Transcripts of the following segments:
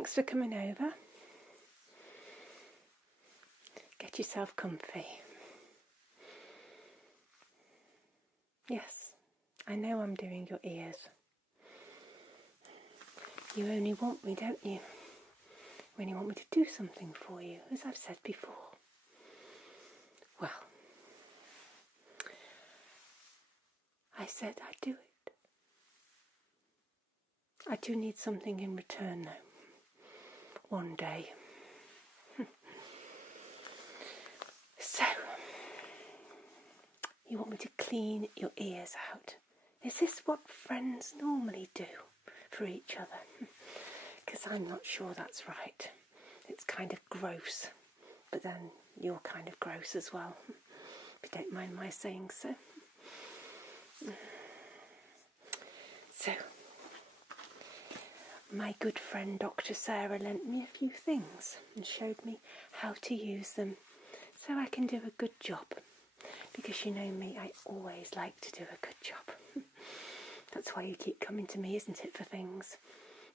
Thanks for coming over. Get yourself comfy. Yes, I know I'm doing your ears. You only want me, don't you? When you want me to do something for you, as I've said before. Well, I said I'd do it. I do need something in return, though. One day. So, you want me to clean your ears out? Is this what friends normally do for each other? Because I'm not sure that's right. It's kind of gross, but then you're kind of gross as well, if you don't mind my saying so. So, my good friend Dr. Sarah lent me a few things and showed me how to use them so I can do a good job. Because you know me, I always like to do a good job. That's why you keep coming to me, isn't it, for things?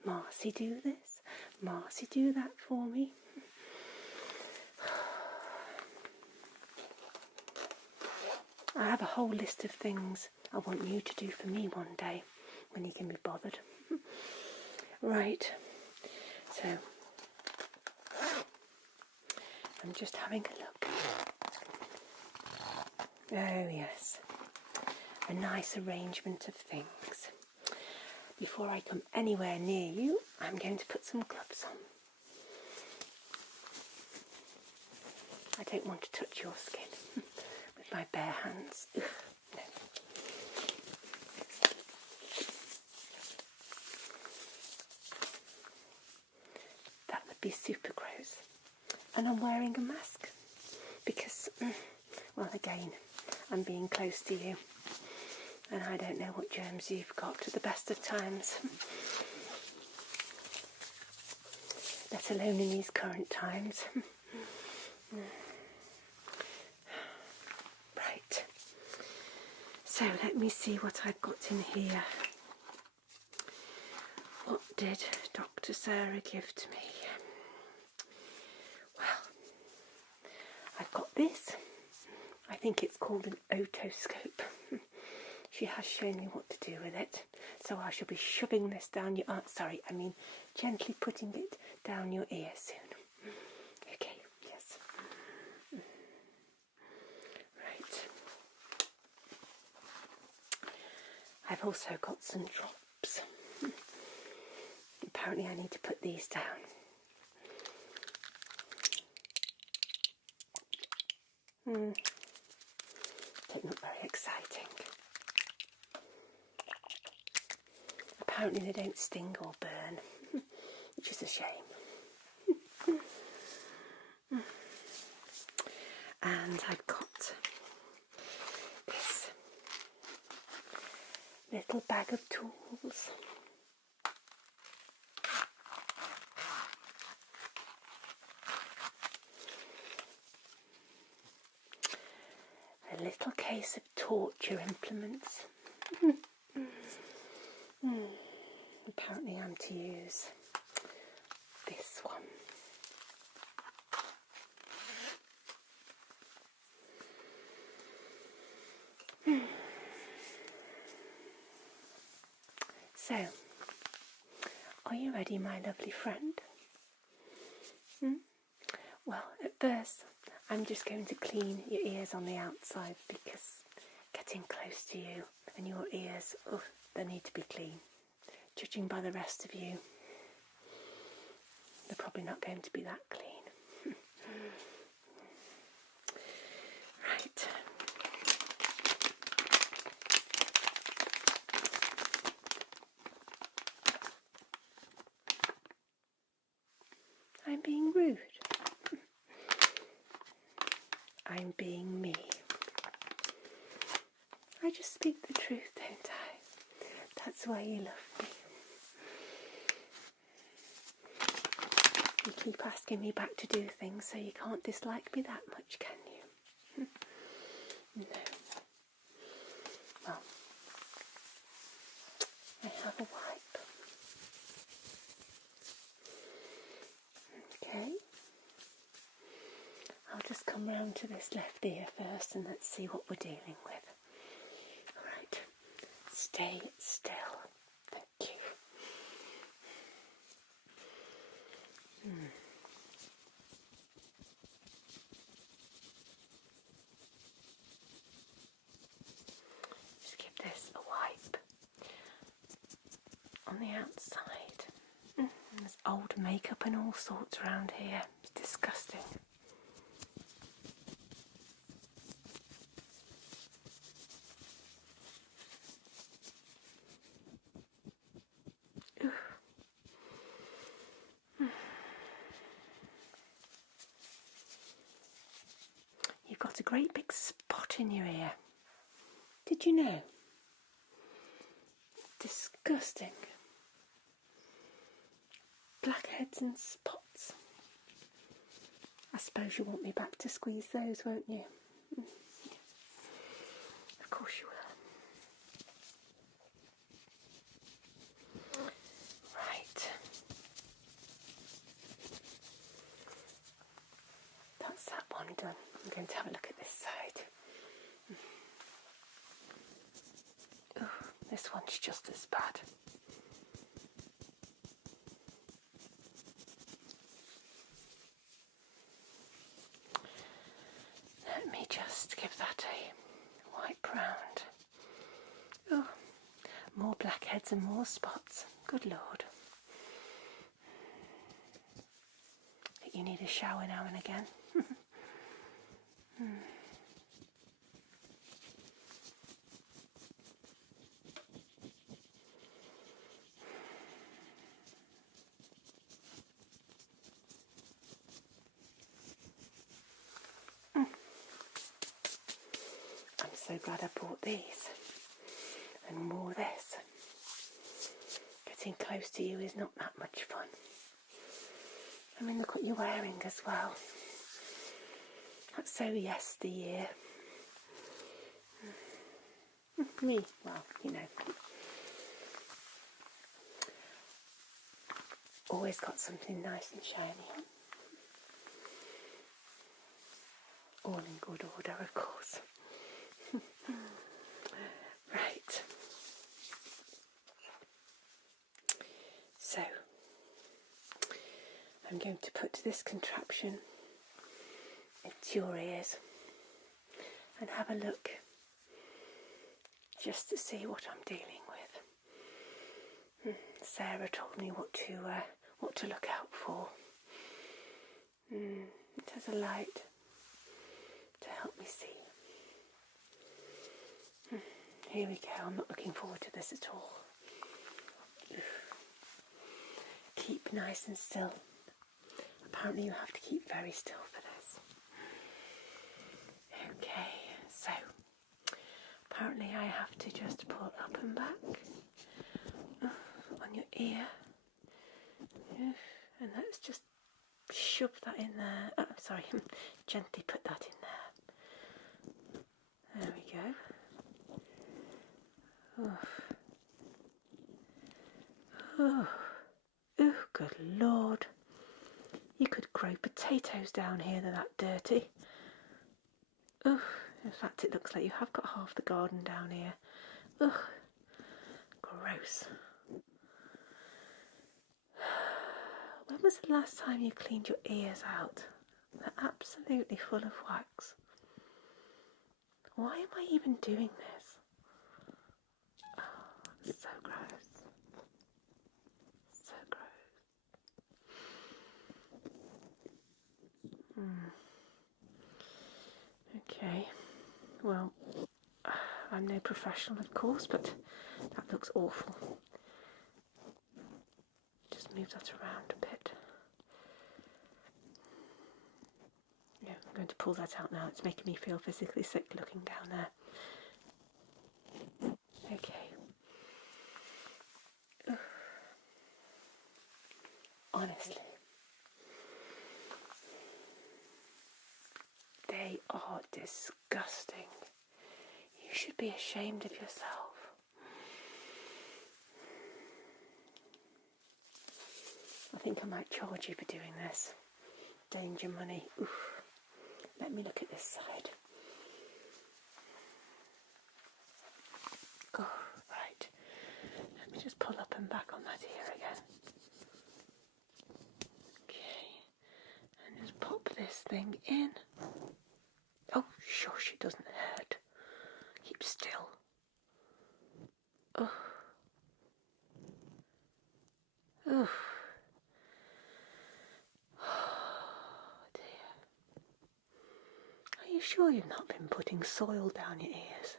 Marcie, do this. Marcie, do that for me. I have a whole list of things I want you to do for me one day, when you can be bothered. Right, so I'm just having a look. Oh yes, a nice arrangement of things. Before I come anywhere near you, I'm going to put some gloves on. I don't want to touch your skin with my bare hands. Ugh, no. That would be super gross. And I'm wearing a mask because, well, again, I'm being close to you. And I don't know what germs you've got at the best of times. Let alone in these current times. Right. So let me see what I've got in here. What did Dr. Sarah give to me? Well, I've got this. I think it's called an otoscope. She has shown me what to do with it. So I shall be shoving this down your... gently putting it down your ear soon. Okay, yes. Right. I've also got some drops. Apparently I need to put these down. Don't look very exciting. Apparently they don't sting or burn, which is a shame. And I've got this little bag of tools. A little case of torture implements. Apparently I'm to use this one. So, are you ready, my lovely friend? Well, at first, I'm just going to clean your ears on the outside because getting close to you and your ears, they need to be clean. Judging by the rest of you, they're probably not going to be that clean. Right. I'm being rude. I'm being me. I just speak the truth, don't I? That's why you love me. You keep asking me back to do things, so you can't dislike me that much, can you? No. Well, I have a wipe. come round to this left ear first and let's see what we're dealing with. Alright, stay still. Thank you. Just give this a wipe on the outside. There's old makeup and all sorts around here. It's disgusting. You've got a great big spot in your ear. Did you know? Disgusting. Blackheads and spots. I suppose you want me back to squeeze those, won't you? Of course you will. Right. That's that one done. I'm going to have a look at this side. Oh, this one's just as bad. Let me just give that a wipe round. Oh, more blackheads and more spots. Good Lord. I think you need a shower now and again. I'm so glad I bought these and wore this. Getting close to you is not that much fun. I mean, look what you're wearing as well. That's so yesteryear. Me, well, you know. Always got something nice and shiny on. All in good order, of course. Right. So, I'm going to put this contraption into your ears and have a look just to see what I'm dealing with. Sarah told me what to look out for. It has a light to help me see. Here we go. I'm not looking forward to this at all. Keep nice and still. Apparently you have to keep very still for this. Okay, so apparently I have to just pull up and back on your ear. And let's just shove that in there. Oh, sorry, gently put that in there. There we go. Oh, good Lord. You could grow potatoes down here, they're that dirty. In fact, it looks like you have got half the garden down here. Gross. When was the last time you cleaned your ears out? They're absolutely full of wax. Why am I even doing this? It's so gross. So gross. Okay, well, I'm no professional, of course, but that looks awful. Just move that around a bit. Yeah, I'm going to pull that out now. It's making me feel physically sick looking down there. Okay. Honestly, they are disgusting. You should be ashamed of yourself. I think I might charge you for doing this. Danger money. Oof. let me look at this side. Oh, right. Let me just pull up and back on that ear again. Okay. And just pop this thing in. Oh, shush, it doesn't hurt. Keep still. Oh. Oh. Oh dear. Are you sure you've not been putting soil down your ears?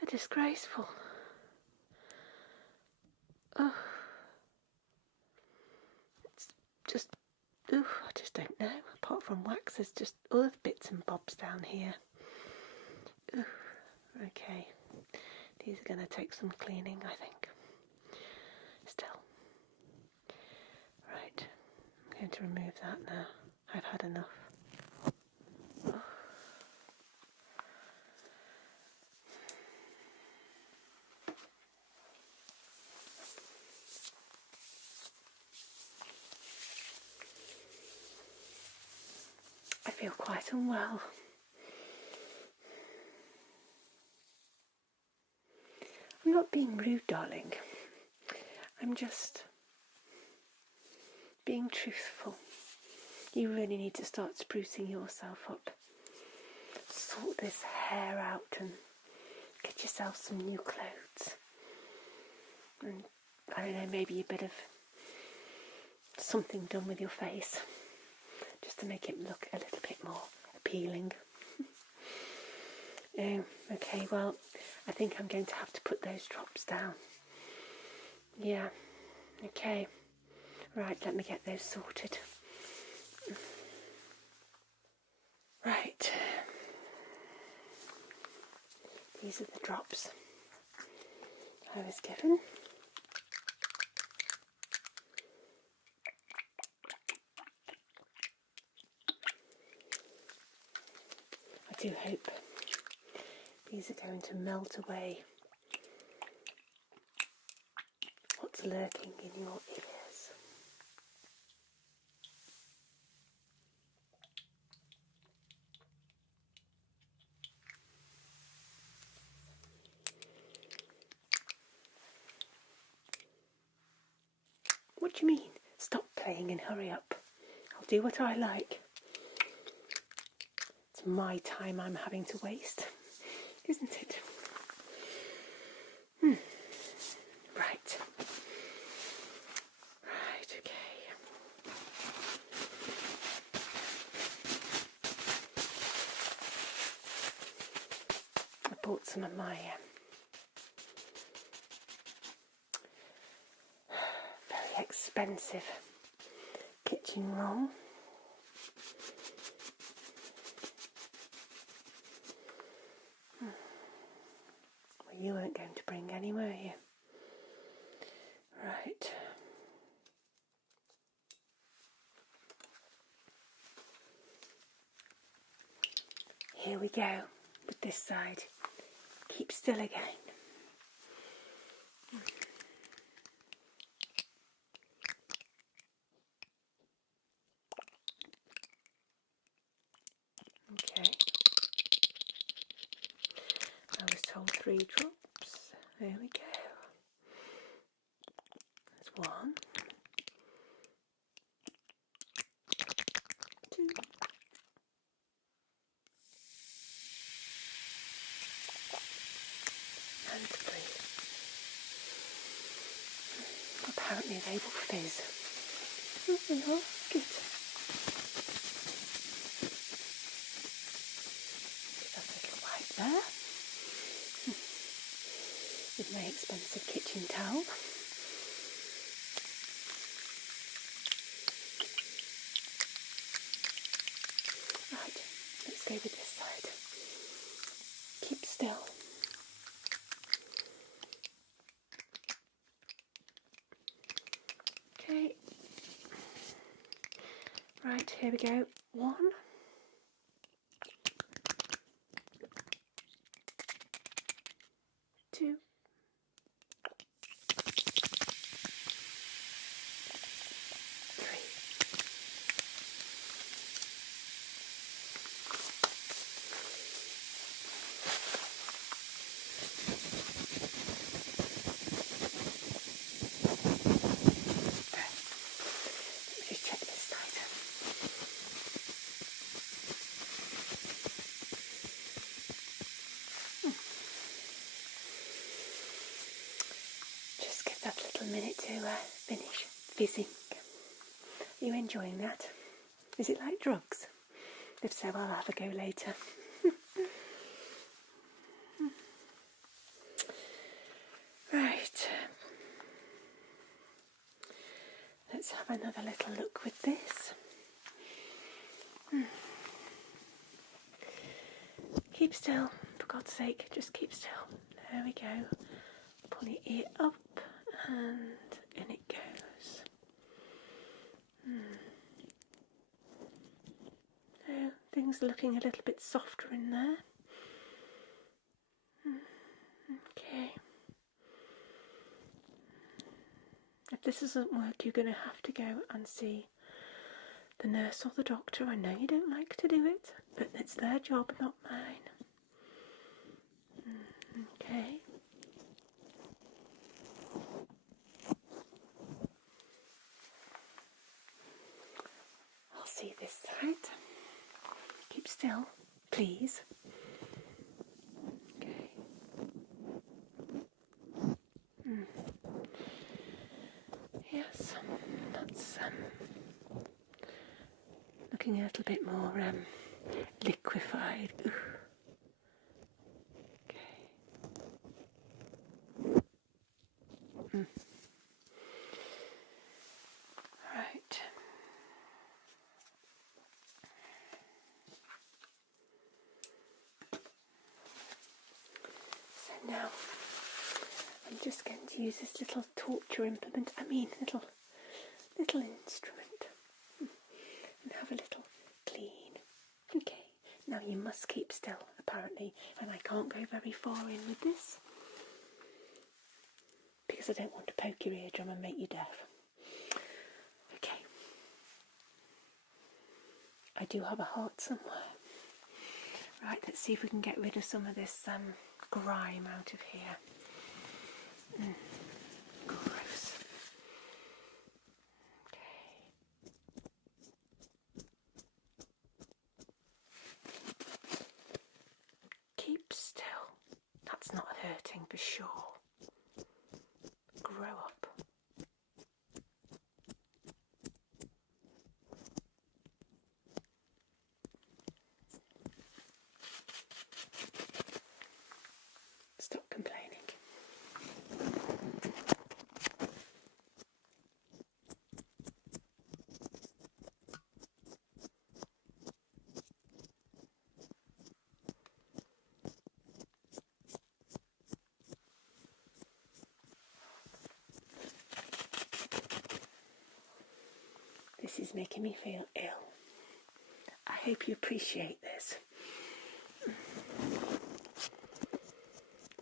They're disgraceful. Oh. It's just, I just don't know. Apart from wax, there's just other bits and bobs down here. Okay. These are going to take some cleaning, I think. Still. Right. I'm going to remove that now. I've had enough. Oh. I feel quite unwell. I'm not being rude, darling. I'm just being truthful. You really need to start sprucing yourself up. Sort this hair out and get yourself some new clothes. And, I don't know, maybe a bit of something done with your face. Just to make it look a little bit more appealing. Okay, well, I think I'm going to have to put those drops down. Yeah, okay. Right, let me get those sorted. Right. These are the drops I was given. I do hope these are going to melt away what's lurking in your ears. What do you mean? Stop playing and hurry up. I'll do what I like. It's my time I'm having to waste, isn't it? Right. Right, okay. I bought some of my very expensive kitchen roll. Well, you weren't going to bring any, were you? Right. Here we go with this side. Keep still again. Okay. I was told 3 drops. There we go. There's 1, 2, and 3. Apparently they will fizz. Oh, they are. Good. Give that a little wipe there. With my expensive kitchen towel. Right, let's go with this side. Keep still. Okay. Right, here we go. 1. 2. 3. minute to finish fizzing. Are you enjoying that? Is it like drugs? If so, I'll have a go later. Right. Let's have another little look with this. Keep still, for God's sake, just keep still. There we go. Pull your ear up and in it goes. So things are looking a little bit softer in there. Okay. If this doesn't work, you're going to have to go and see the nurse or the doctor. I know you don't like to do it, but it's their job, not mine. Okay. I'll see this side. Keep still, please. Okay. Yes, that's looking a little bit more liquefied. Ooh. Right. So now I'm just going to use this little torture implement, little instrument, and have a little clean. Okay, now you must keep still, apparently, and I can't go very far in with this because I don't want to poke your eardrum and make you deaf. Okay. I do have a heart somewhere. Right, let's see if we can get rid of some of this grime out of here. Gross. Okay. Keep still. That's not hurting for sure. Grow up. Stop complaining. This is making me feel ill. I hope you appreciate this.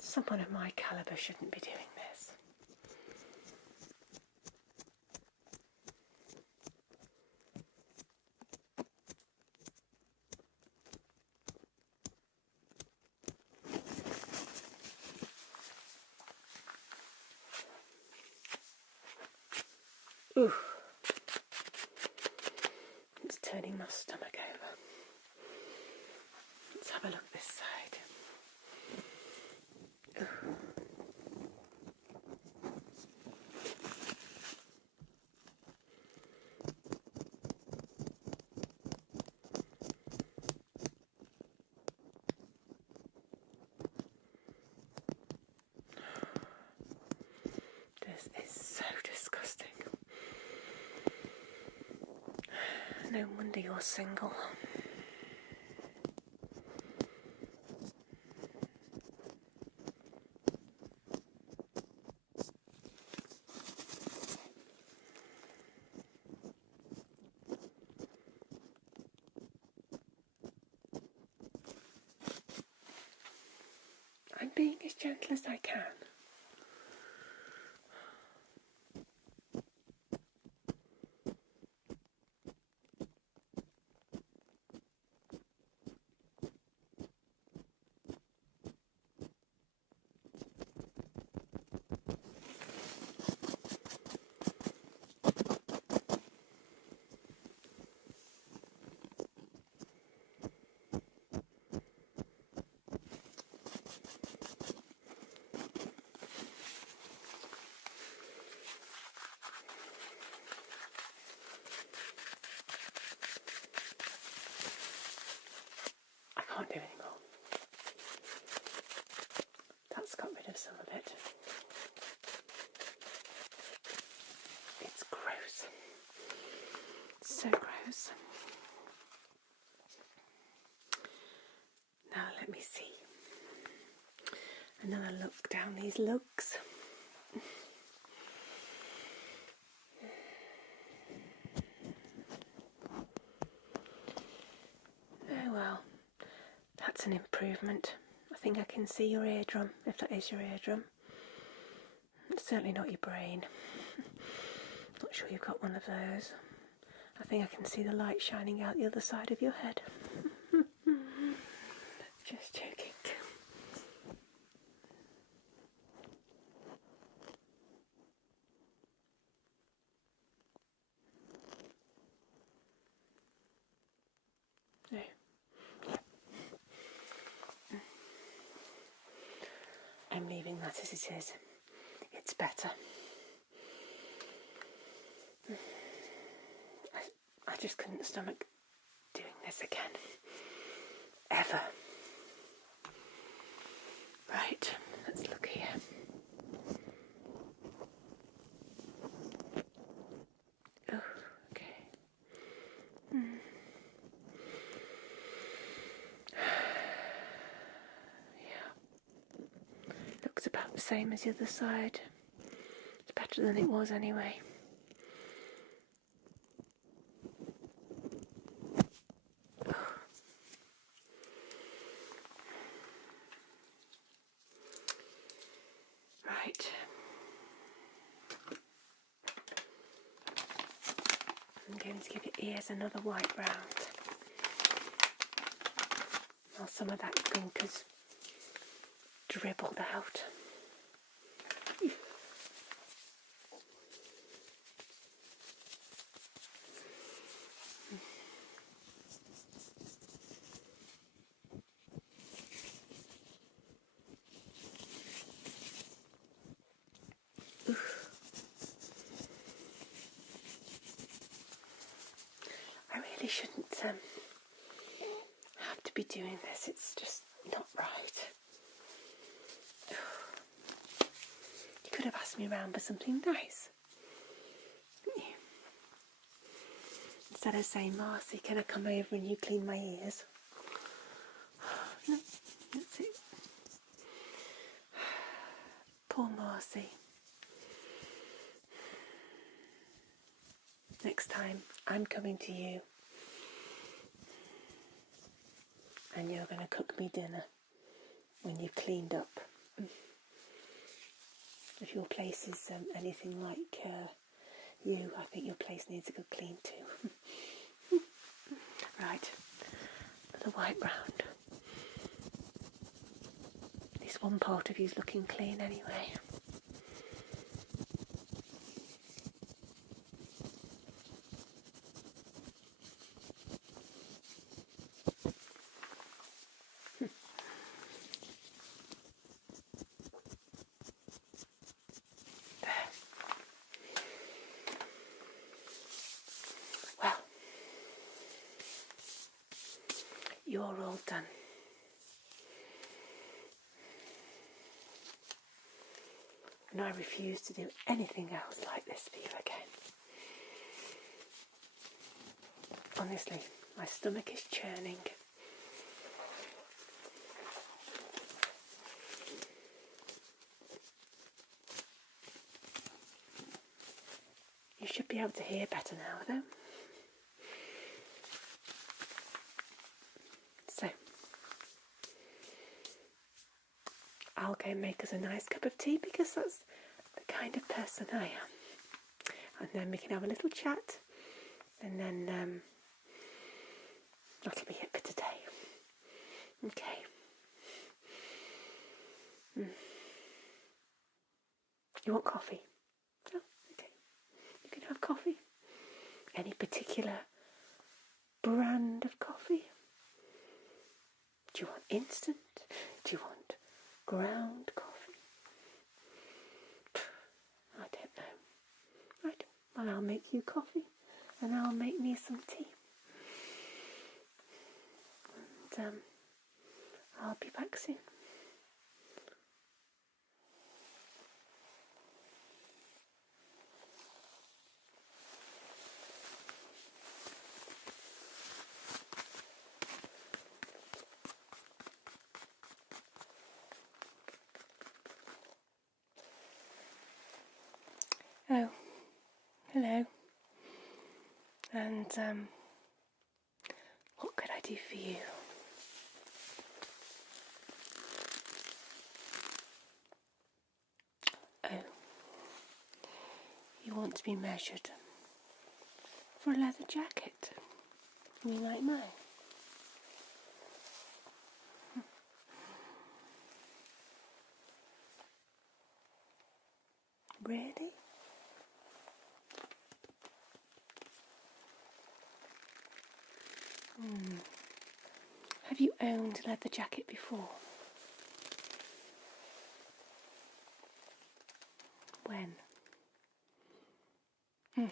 Someone of my calibre shouldn't be doing this. Ooh. It's turning my stomach over. Let's have a look this side. Ooh. This is so disgusting. No wonder you're single. I'm being as gentle as I can. so gross. Now let me see. Another look down these lugs. Oh well, that's an improvement. I think I can see your eardrum, if that is your eardrum. It's certainly not your brain. Not sure you've got one of those. I think I can see the light shining out the other side of your head. Just joking. No. I'm leaving that as it is. It's better. I just couldn't stomach doing this again. Ever. Right, let's look here. Oh, okay. Yeah. Looks about the same as the other side. It's better than it was anyway. Right. I'm going to give your ears another wipe round. While some of that gunk has dribbled out. I really shouldn't have to be doing this. It's just not right. You could have asked me around for something nice, couldn't you? Instead of saying, Marcie, can I come over and you clean my ears? No, that's it. Poor Marcie. Next time, I'm coming to you. And you're going to cook me dinner when you've cleaned up. If your place is anything like you, I think your place needs a good clean too. Right, the wipe round. At least one part of you's looking clean anyway. Well, you're all done. And I refuse to do anything else like this for you again. Honestly, my stomach is churning. You should be able to hear better now, though. So, I'll go make us a nice cup of tea because that's the kind of person I am. And then we can have a little chat, and then that'll be it for today. Okay. You want coffee? Oh, okay. You can have coffee. Any particular brand of coffee? Do you want instant? Do you want ground coffee? I don't know. Right. Well, I'll make you coffee and I'll make me some tea. And I'll be back soon. Oh, hello. And, what could I do for you? Oh, you want to be measured for a leather jacket? You mean like mine? Really? Have you owned a leather jacket before? When? I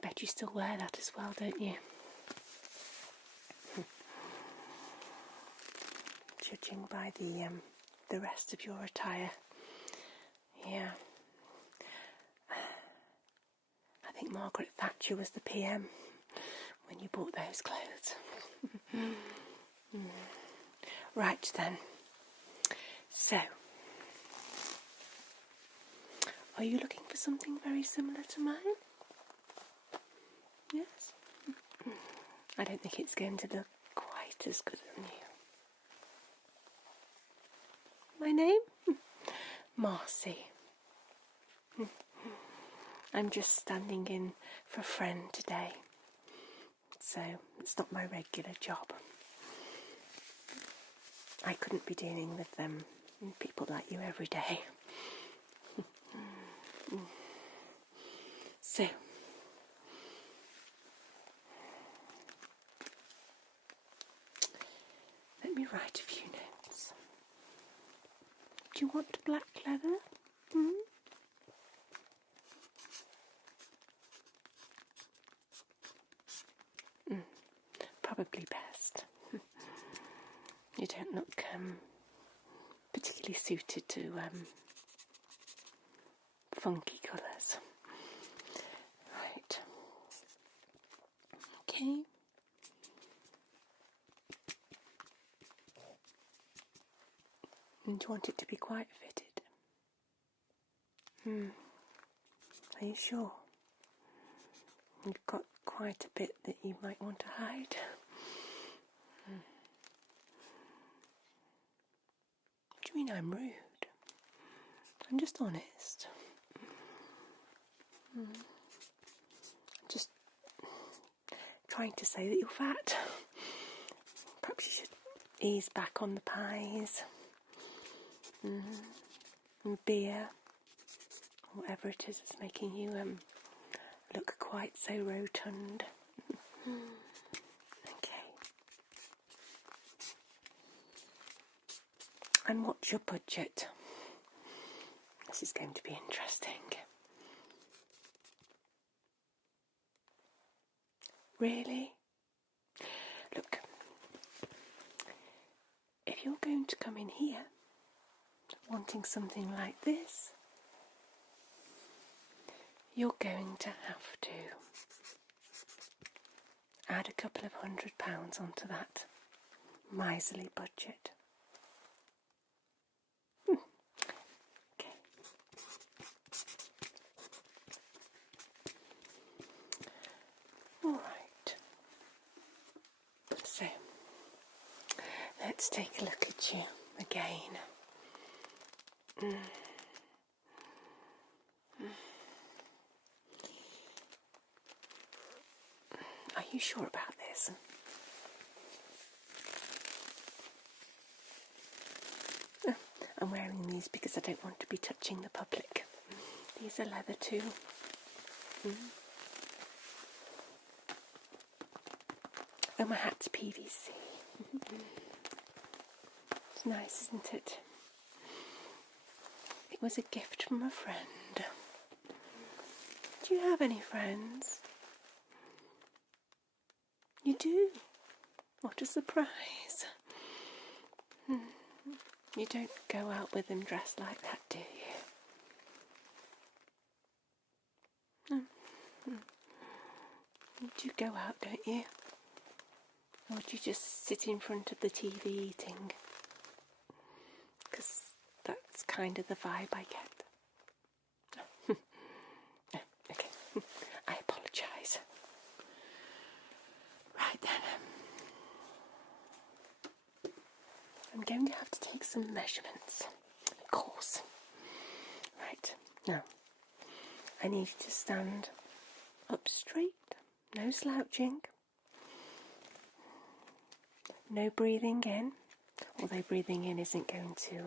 bet you still wear that as well, don't you? Judging by the rest of your attire. Yeah. I think Margaret Thatcher was the PM when you bought those clothes. Right then. So, are you looking for something very similar to mine? Yes? I don't think it's going to look quite as good on you. My name? Marcie. I'm just standing in for a friend today, so it's not my regular job. I couldn't be dealing with people like you every day. So, let me write a few notes. Do you want black leather? Probably best. You don't look particularly suited to funky colours. Right. Okay. And do you want it to be quite fitted? Are you sure? You've got quite a bit that you might want to hide. What do you mean I'm rude? I'm just honest. I'm just trying to say that you're fat. Perhaps you should ease back on the pies. And beer. Whatever it is that's making you look quite so rotund. Okay. And what's your budget? This is going to be interesting. Really? Look, if you're going to come in here wanting something like this, you're going to have to add a couple of £100 onto that miserly budget. Okay. All right. So, let's take a look at you again. Are you sure about this? I'm wearing these because I don't want to be touching the public. These are leather too. Oh, my hat's PVC. It's nice, isn't it? It was a gift from a friend. Do you have any friends? You do? What a surprise. You don't go out with them dressed like that, do you? You go out, don't you? Or do you just sit in front of the TV eating? Because that's kind of the vibe I get. going to have to take some measurements, of course. Right, now, I need you to stand up straight, no slouching, no breathing in, although breathing in isn't going to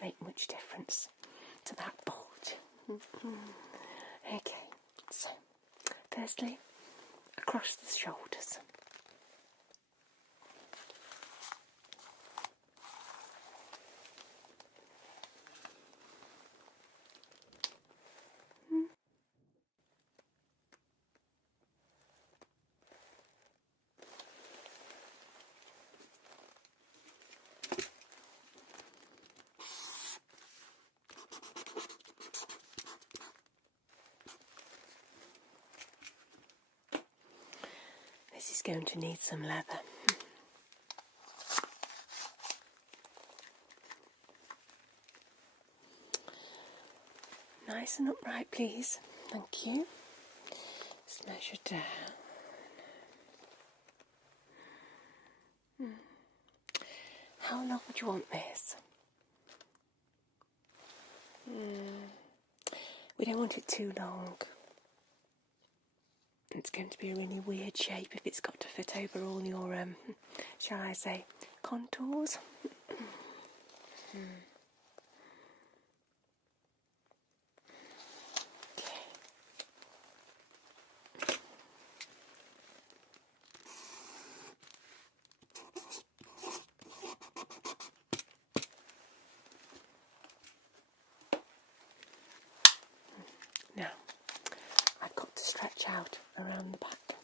make much difference to that bulge. Okay, so firstly, across the shoulders. This is going to need some leather. Nice and upright, please. Thank you. Let's measure down. How long would you want this? We don't want it too long. It's going to be a really weird shape if it's got to fit over all your, shall I say, contours. Now, I've got to stretch out around the back.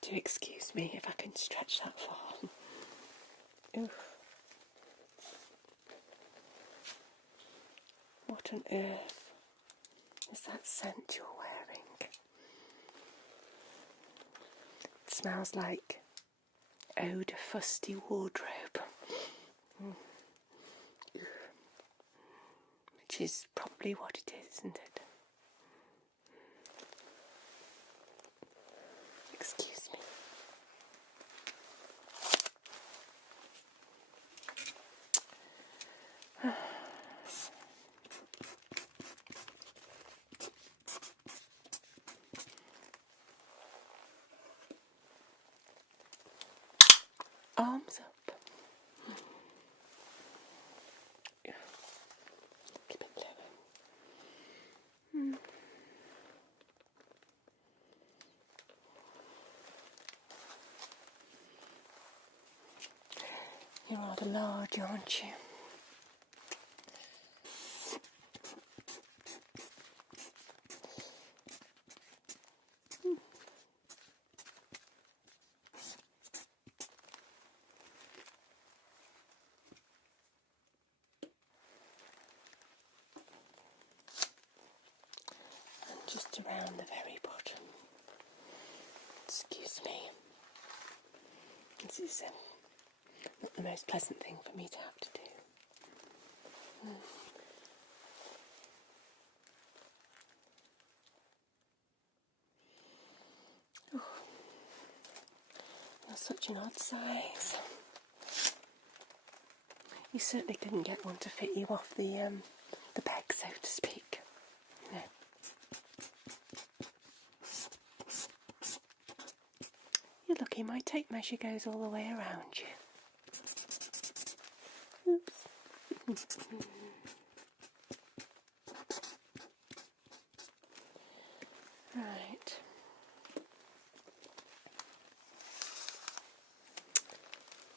Do excuse me if I can stretch that far. Oof. What on earth is that scent you're wearing? It smells like eau de fusty wardrobe. Which is probably what it is, isn't it? Excuse me. Arms up. Keep it low. You're rather large, aren't you? Just around the very bottom. Excuse me. This is not the most pleasant thing for me to have to do. You're such an odd size. You certainly couldn't get one to fit you off the peg, so to speak. No. You're lucky my tape measure goes all the way around you. Oops. Right.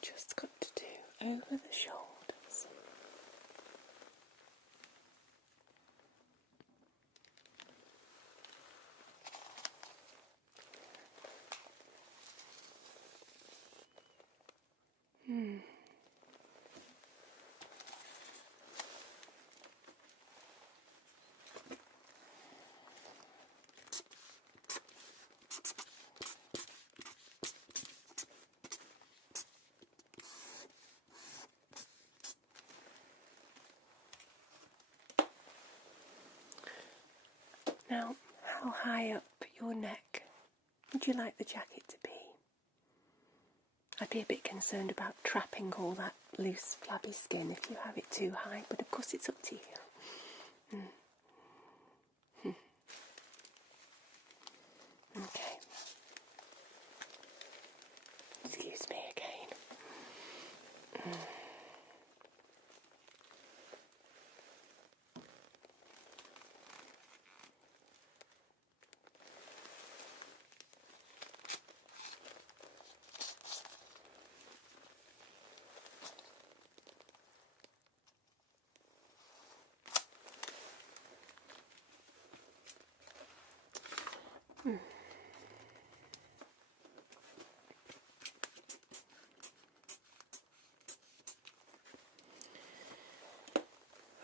Just got to do over the shoulders. Now, how high up your neck would you like the jacket to be? I'd be a bit concerned about trapping all that loose, flabby skin if you have it too high, but of course it's up to you. Okay. Excuse me again.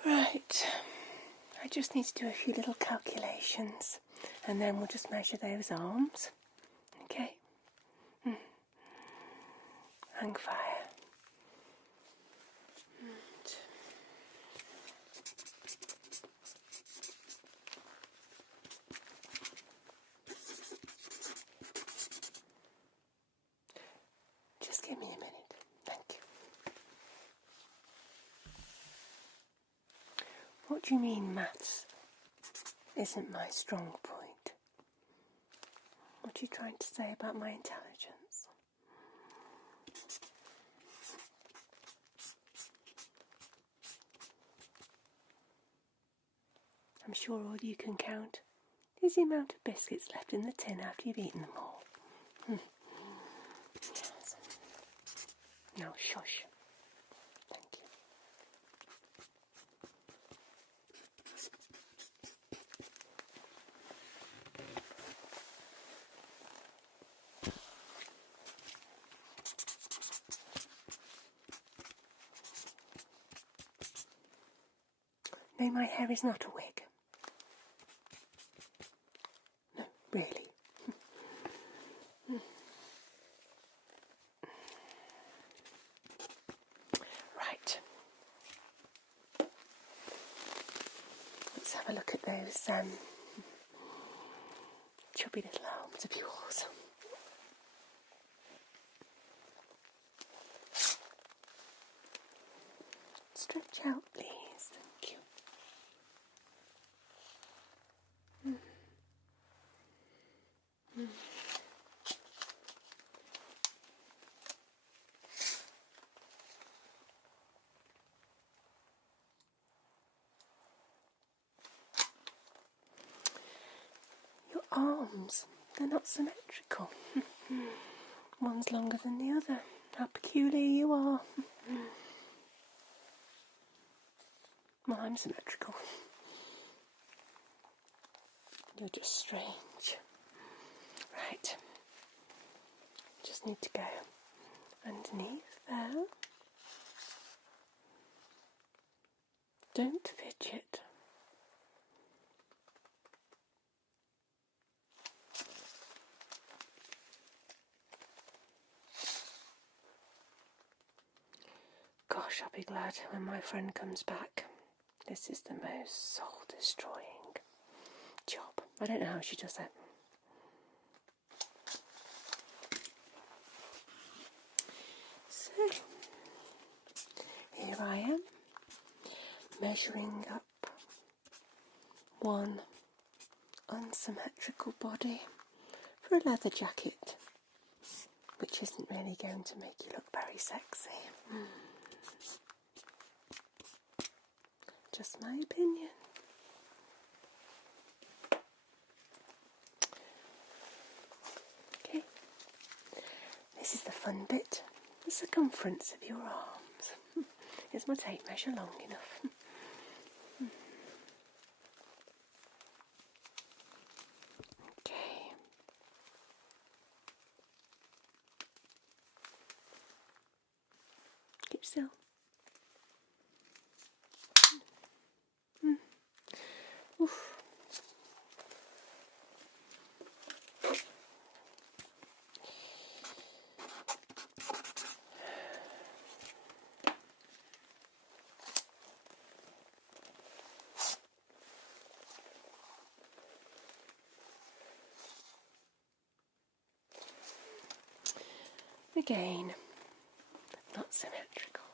Right, I just need to do a few little calculations and then we'll just measure those arms. Okay? Hang fire. Just give me a minute. Thank you. What do you mean maths isn't my strong point? What are you trying to say about my intelligence? I'm sure all you can count is the amount of biscuits left in the tin after you've eaten them all. Yes. Now shush. Thank you. No, my hair is not a wig. No, really. Right. Let's have a look at those chubby little arms of yours. Stretch out, please. Thank you. Your arms, they're not symmetrical. One's longer than the other. How peculiar you are. Well, I'm symmetrical. You're just strange. Right. Just need to go underneath there. Don't fidget. Gosh, I'll be glad when my friend comes back. This is the most soul-destroying job. I don't know how she does it. So, here I am, measuring up one unsymmetrical body for a leather jacket, which isn't really going to make you look very sexy. Just my opinion. Okay, this is the fun bit, the circumference of your arms. Is my tape measure long enough? Okay. Keep still. Oof. Again, not symmetrical.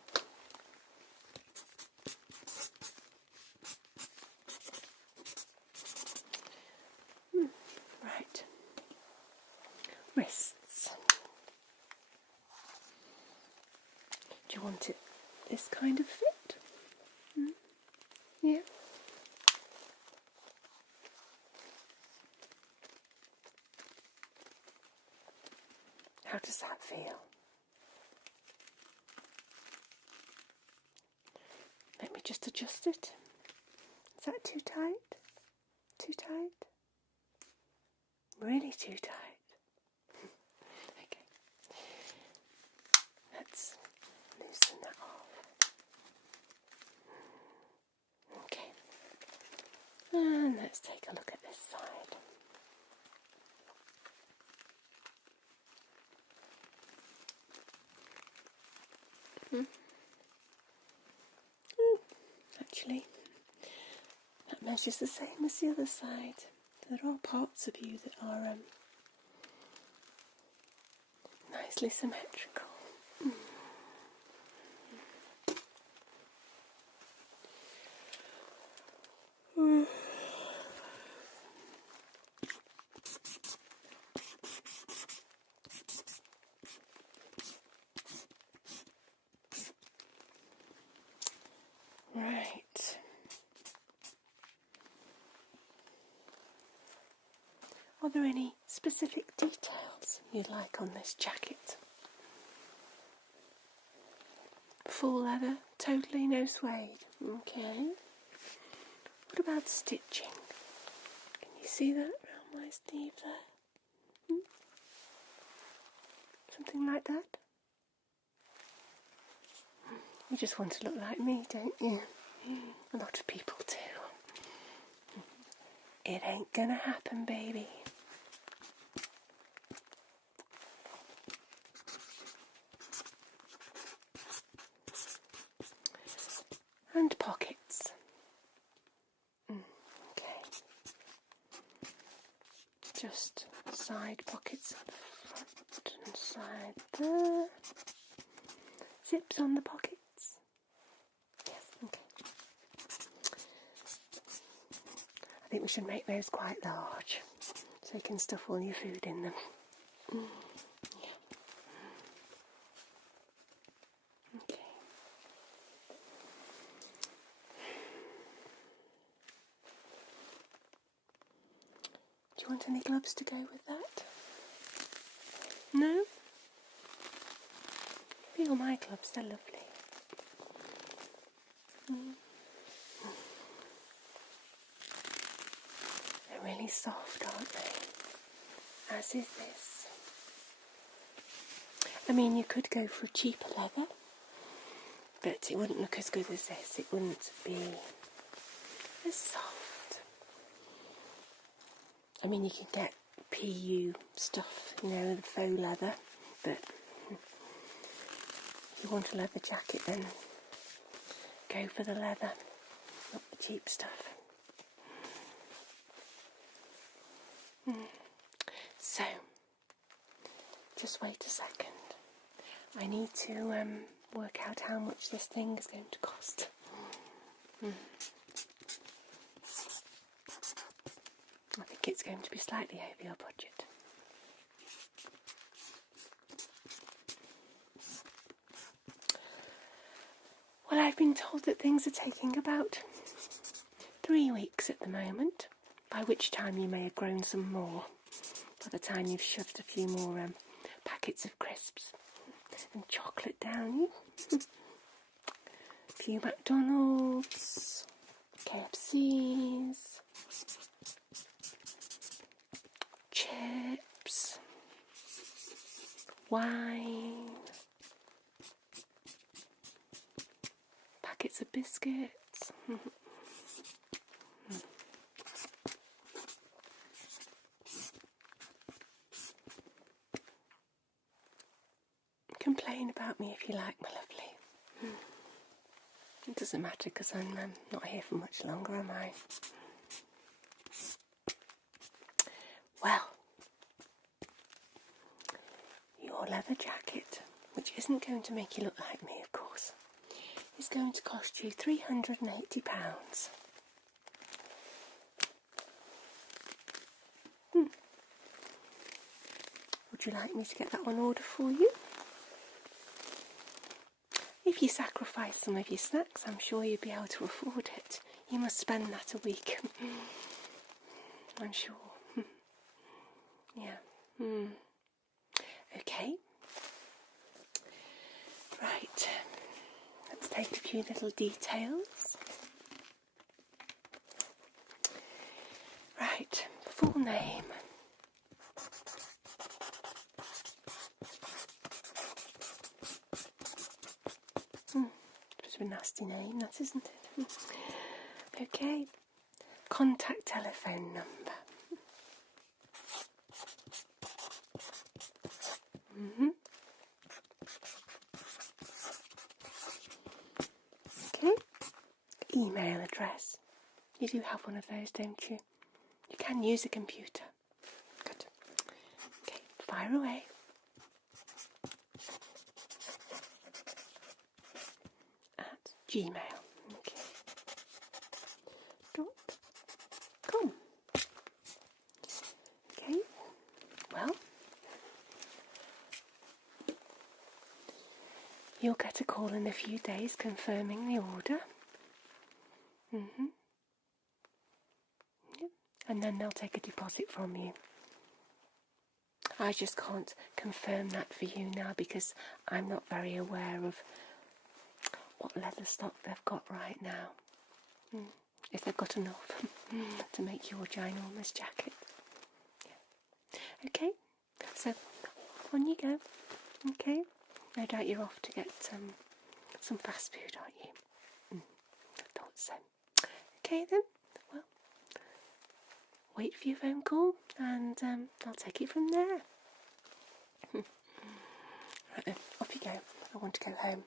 wrists. Do you want it this kind of fit? Yeah. How does that feel? Let me just adjust it. Is that too tight? Too tight? Really too tight? Okay. Let's loosen that off. Okay. And let's take a look at this side. Actually, that measures the same as the other side. There are parts of you that are nicely symmetrical. Right. Are there any specific details you'd like on this jacket? Full leather, totally no suede. Okay. What about stitching? Can you see that around my sleeve there? Something like that? You just want to look like me, don't you? A lot of people do. It ain't gonna happen, baby. And pockets. Okay. Just side pockets at the front and side there. Zips on the pockets. Yes, okay. I think we should make those quite large so you can stuff all your food in them. Yeah. Okay. Do you want any gloves to go with that? No? Feel my gloves, they're lovely. They're really soft, aren't they? As is this. I mean, you could go for a cheaper leather, but it wouldn't look as good as this. It wouldn't be as soft. I mean, you can get PU stuff, you know, the faux leather, but if you want a leather jacket, then go for the leather, not the cheap stuff. So, just wait a second. I need to work out how much this thing is going to cost. I think it's going to be slightly over your budget. Well, I've been told that things are taking about 3 weeks at the moment, by which time you may have grown some more, by the time you've shoved a few more packets of crisps and chocolate down you. A few McDonald's, KFC's, chips, wine, packets of biscuits. Complain about me if you like, my lovely. It doesn't matter because I'm not here for much longer, am I? Well, your leather jacket, which isn't going to make you look like me, of course, is going to cost you £380. Would you like me to get that on order for you? If you sacrifice some of your snacks, I'm sure you'll be able to afford it. You must spend that a week. I'm sure. Yeah. Okay. Right. Let's take a few little details. Right. Full name. It's a nasty name, that, isn't it? Okay. Contact telephone number. Okay. Email address. You do have one of those, don't you? You can use a computer. Good. Okay, fire away. At Gmail. Okay. .com. Okay. Well, you'll get a call in a few days confirming the order. Yep. And then they'll take a deposit from you. I just can't confirm that for you now because I'm not very aware of what leather stock they've got right now. If they've got enough to make your ginormous jacket. Yeah. Okay, so on you go. Okay, no doubt you're off to get some fast food, aren't you? I thought so. Okay then, well, wait for your phone call and I'll take it from there. Right then, off you go. I want to go home.